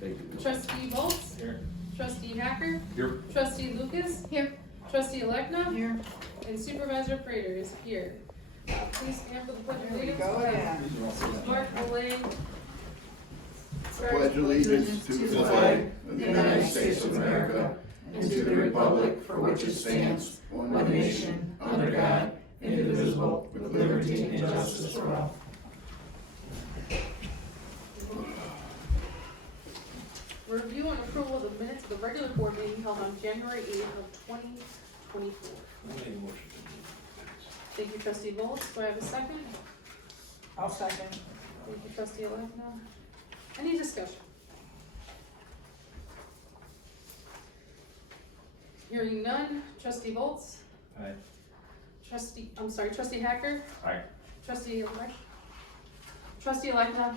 Thank you. Trustee Volz? Here. Trustee Hacker? Here. Trustee Lucas? Here. Trustee Alekna? Here. And Supervisor Prater is here. Please stand for the pledge of There we allegiance. go, yeah. Mark Malay. Pledge allegiance to the flag of the United States of America and to the republic for which it stands, one nation, under God, indivisible, with liberty and justice for all. Review and approval of the minutes of the regular board meeting held on January 8th of 2024. Thank you, Trustee Volz. Do I have a second? I'll second. Thank you, Trustee Alekna. Any discussion? Hearing none. Trustee Volz? Aye. Trustee Hacker? Aye. Trustee Alekna? Trustee Alekna?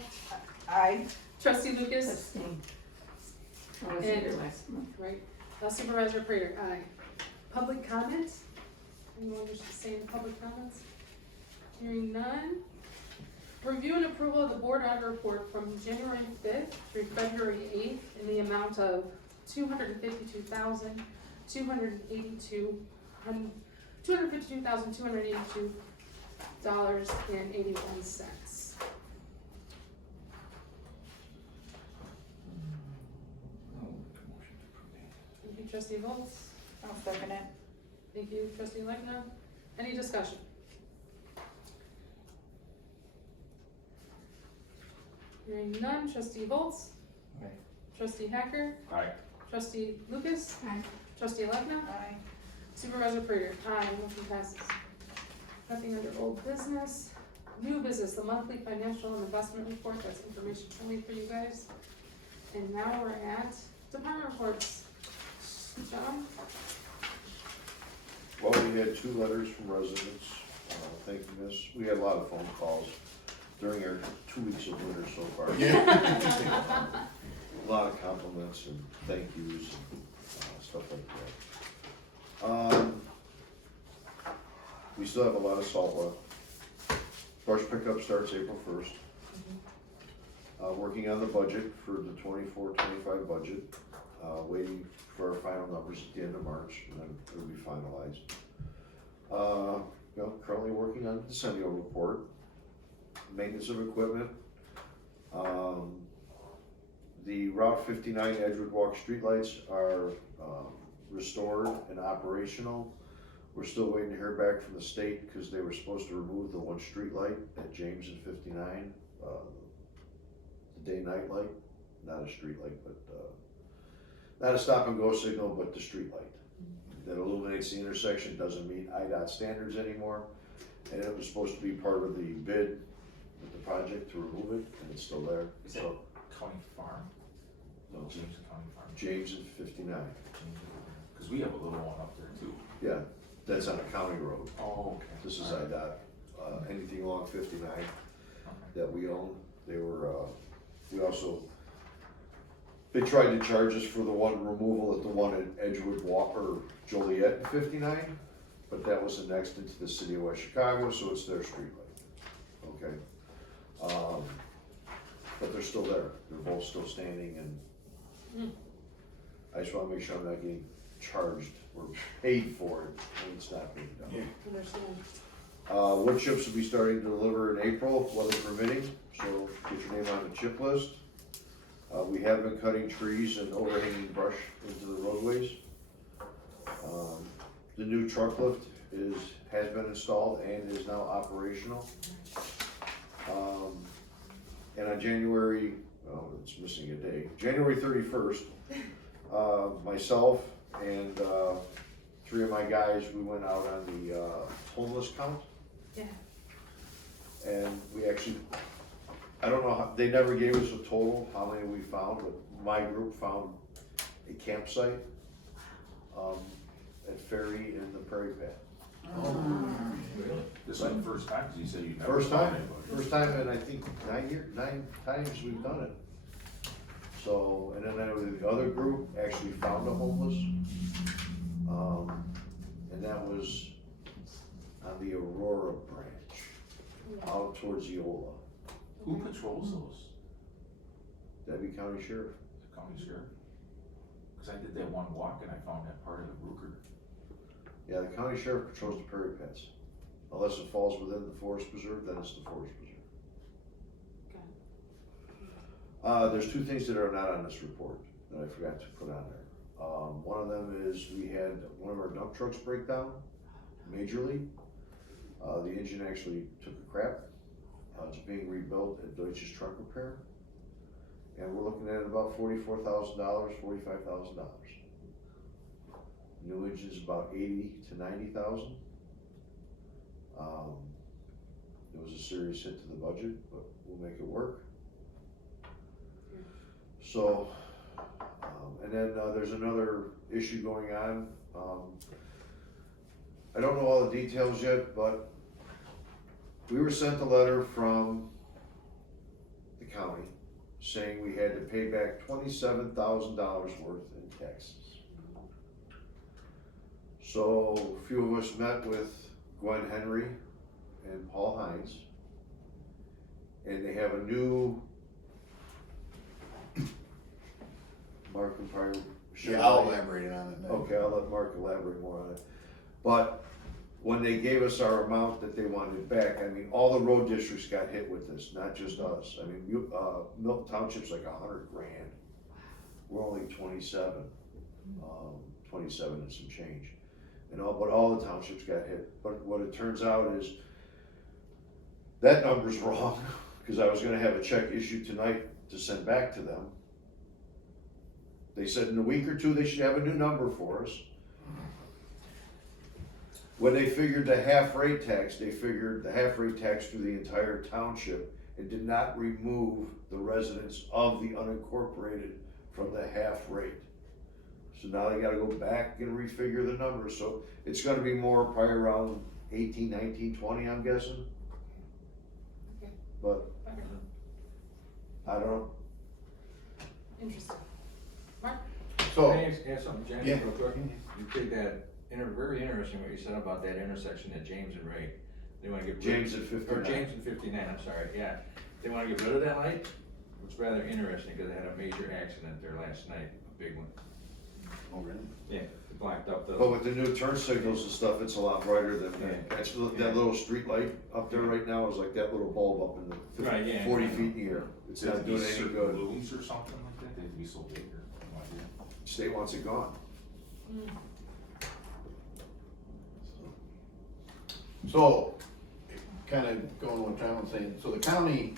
Aye. Trustee Lucas? Abstain. I wasn't here last month. Right. Supervisor Prater? Aye. Public comment? Anyone wish to say any public comments? Hearing none. Review and approval of the board audit report from January 5th through February 8th in the amount of $252,282.81. Thank you, Trustee Volz. I'll second it. Thank you, Trustee Alekna. Any discussion? Hearing none. Trustee Volz? Aye. Trustee Hacker? Aye. Trustee Lucas? Aye. Trustee Alekna? Aye. Supervisor Prater? Aye. Motion passes. Nothing under old business. New business, the monthly financial and investment report. That's information only for you guys. And now we're at department reports. John? Well, we had 2 letters from residents thanking us. We had a lot of phone calls during our 2 weeks of winter so far. A lot of compliments and thank yous and stuff like that. We still have a lot of salt left. Brush pickup starts April 1st. Working on the budget for the 24-25 budget. Waiting for our final numbers at the end of March, and then it'll be finalized. Currently working on the decennial report. Maintenance of equipment. The Route 59 Edgewood Walk streetlights are restored and operational. We're still waiting to hear back from the state because they were supposed to remove the one streetlight at James and 59, the day-night light, not a streetlight, but not a stop and go signal, but the streetlight that illuminates the intersection. Doesn't meet IDOT standards anymore, and it was supposed to be part of the bid with the project to remove it, and it's still there. Is that County Farm? No, James County Farm. James and 59. Because we have a little one up there too. Yeah, that's on a county road. Oh, okay. This is All right. IDOT. Anything along 59 Okay. that we own, they were. They tried to charge us for the one removal at the one at Edgewood Walk or Joliet and 59, but that was annexed into the city of West Chicago, so it's their streetlight. Okay. But they're still there. They're both still standing, and I just want to make sure I'm not getting charged or paid for it when it's not being done. Understand. Wood chips will be starting to deliver in April, weather permitting, so get your name on the chip list. We have been cutting trees and overhanging brush into the roadways. The new truck lift has been installed and is now operational. And on January, it's missing a day, January 31st, myself and 3 of my guys, we went out on the homeless count. Yeah. And we actually, I don't know, they never gave us a total, how many we found, but my group found a campsite at Ferry in the Prairie Path. Oh, really? This is the first time, because you said you never First found time, anybody. first time in I think 9 times we've done it. So, and then the other group actually found a homeless, and that was on the Aurora branch, out towards Eola. Who patrols those? That'd be County Sheriff. county sheriff? Cause I did that one walk and I found that part of the Brooker. Yeah, the county sheriff patrols the prairie pets. Unless it falls within the forest preserve, then it's the forest preserve. There's two things that are not on this report that I forgot to put on there. One of them is we had one of our dump trucks break down majorly. The engine actually took a crap. It's being rebuilt at Deutsche's Truck Repair. And we're looking at about $44,000, $45,000. New engine's about 80 to 90,000. It was a serious hit to the budget, but we'll make it work. So, and then there's another issue going on. I don't know all the details yet, but we were sent a letter from the county saying we had to pay back $27,000 worth in taxes. So a few of us met with Gwen Henry and Paul Hines, and they have a new Mark can probably share. Yeah, I'll elaborate on it. Okay, I'll let Mark elaborate more on it. But when they gave us our amount that they wanted back, I mean, all the road districts got hit with this, not just us. I mean, Winfield Township's like $100 grand. We're only 27, 27 and some change. But all the townships got hit. But what it turns out is that number's wrong, because I was gonna have a check issued tonight to send back to them. They said in a week or two they should have a new number for us. When they figured the half rate tax, they figured the half rate tax through the entire township and did not remove the residents of the unincorporated from the half rate. So now they gotta go back and refigure the numbers, so it's gonna be more probably around 18, 19, 20, I'm guessing. Okay. But, Okay. I don't know. Interesting. Mark? So, Can I ask something, Jenny, Yeah. real quick? You did that, very interesting what you said about that intersection at James and Ray. They wanna get rid. James at Or 59. James and 59, I'm sorry, yeah. They wanna get rid of that light? It's rather interesting, cause they had a major accident there last night, a big one. oh really? Yeah, it blocked up the. But with the new turn signals and stuff, it's a lot brighter than Yeah. that's that little street light up there right now is like that little bulb up in the Right, yeah. 40 feet in the air. It's Does it not be doing any certain good. looms or something like that? They have to be so big or, no idea. State wants it gone. So, kind of going with what John was saying, so the county,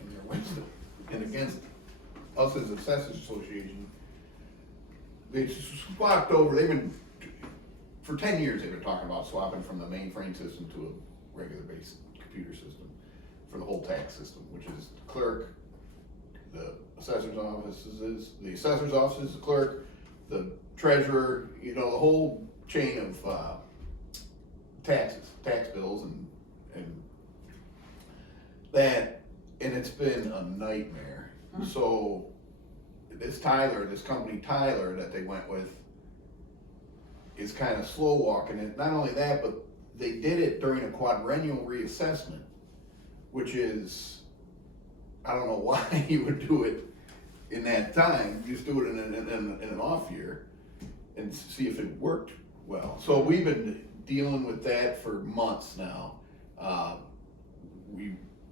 in their wisdom, and against us as Assessors Association, they swapped over, for 10 years, they've been talking about swapping from the mainframe system to a regular base computer system for the whole tax system, which is the clerk, the assessor's offices, the assessor's office is the clerk, the treasurer, the whole chain of taxes, tax bills and that, and it's been a nightmare. So this company Tyler that they went with is kind of slow walking it. Not only that, but they did it during a quadrennial reassessment, which is, I don't know why you would do it in that time. Just do it in an off year and see if it worked well. So we've been dealing with that for months now.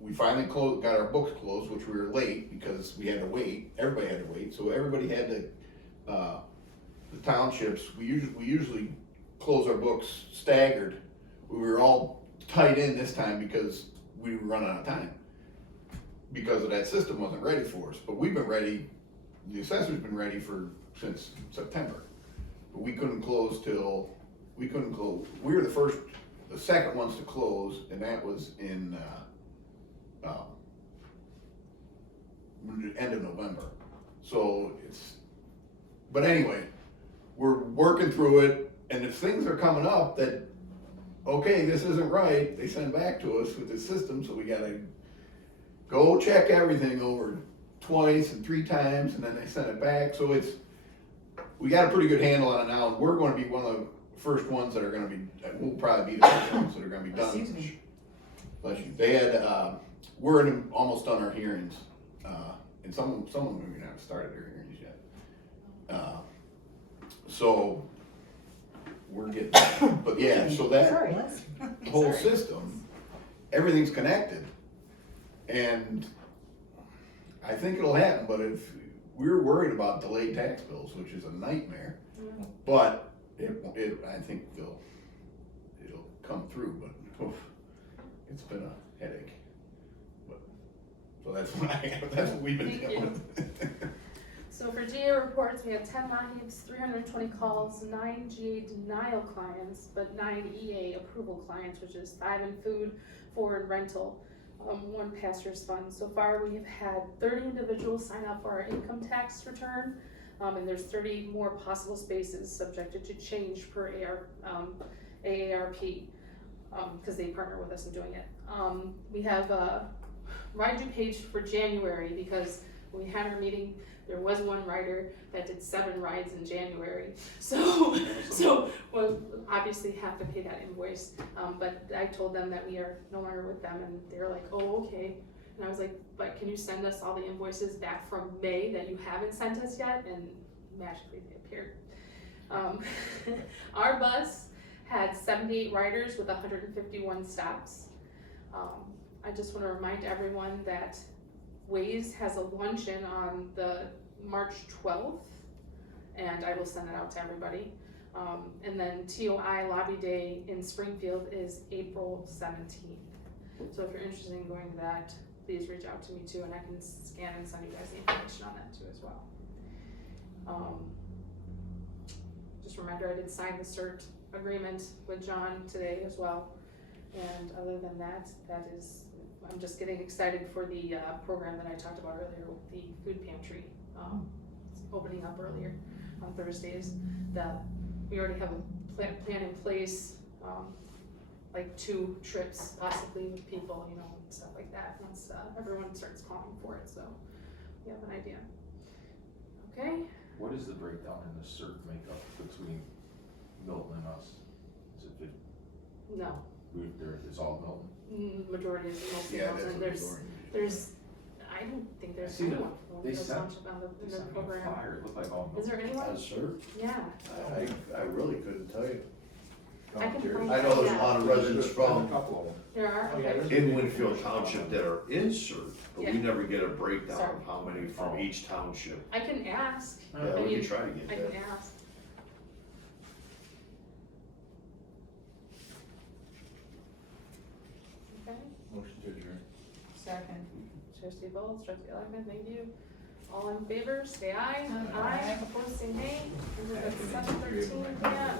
We finally got our books closed, which we were late because we had to wait. Everybody had to wait. So everybody had to, the townships, we usually close our books staggered. We were all tied in this time because we were running out of time because of that system wasn't ready for us. But we've been ready, the assessor's been ready since September. But we couldn't close. We were the second ones to close, and that was in end of November. So but anyway, we're working through it, and if things are coming up that, okay, this isn't right, they send back to us with the system, so we gotta go check everything over twice and 3 times, and then they send it back. So we got a pretty good handle on it now, and we're gonna be one of the first ones that are gonna be, we'll probably be the first ones that are gonna be done. Excuse me. Bless you. They had, we're almost done our hearings, and some of them maybe not started their hearings yet. So, we're getting, but yeah, so that Sorry. whole Sorry. system, everything's connected. And I think it'll happen, but if, we're worried about delayed tax bills, which is a nightmare. Mhm. But I think it'll come through, but oof, it's been a headache. But, so that's what we've been Thank dealing you. with. So for GA reports, we had 10 LAHEAPs, 320 calls, 9 GA denial clients, but 9 EA approval clients, which is 5 in food, 4 in rental, 1 pastor's fund. So far, we have had 30 individuals sign up for our income tax return, and there's 30 more possible spaces subjected to change per AARP, because they partner with us in doing it. We have a ride-due page for January, because when we had our meeting, there was one rider that did 7 rides in January. So we'll obviously have to pay that invoice. But I told them that we are no longer with them, and they're like, oh, okay. And I was like, but can you send us all the invoices back from May that you haven't sent us yet? And magically they appeared. Our bus had 78 riders with 151 stops. I just want to remind everyone that Waze has a luncheon on the March 12th, and I will send it out to everybody. And then TOI Lobby Day in Springfield is April 17th. So if you're interested in going to that, please reach out to me too, and I can scan and send you guys the information on that too as well. Just a reminder, I did sign the CERT agreement with John today as well. And other than that, I'm just getting excited for the program that I talked about earlier, with the food pantry, opening up earlier on Thursdays. We already have a plan in place, like 2 trips possibly with people, and stuff like that, once everyone starts calling for it, so we have an idea. Okay? What is the breakdown in the CERT makeup between Milton and us? Is it No, it's all Milton? majority is mostly Yeah, Milton. that's There's, I don't think there's I see anyone from they Winfield sent- Township on They the sent me a program. flyer, it looked like all Is Milton. there anyone? Sir, Yeah, I really couldn't tell you. I can find I know there's a Yeah. lot of residents There's a from couple of them. there are, Oh, yeah, okay. there's- in Winfield Township that are in CERT, but we Yeah. never get a breakdown Sorry. of how many from each township. I can ask, Yeah, I we mean, can try to get I that. can ask. Okay, Motion to adjourn. Second. Trustee Bowles, Trustee Ellerman, thank you. All in favor, say aye. Aye. Opposed, say nay. And we're at 7:13 p.m.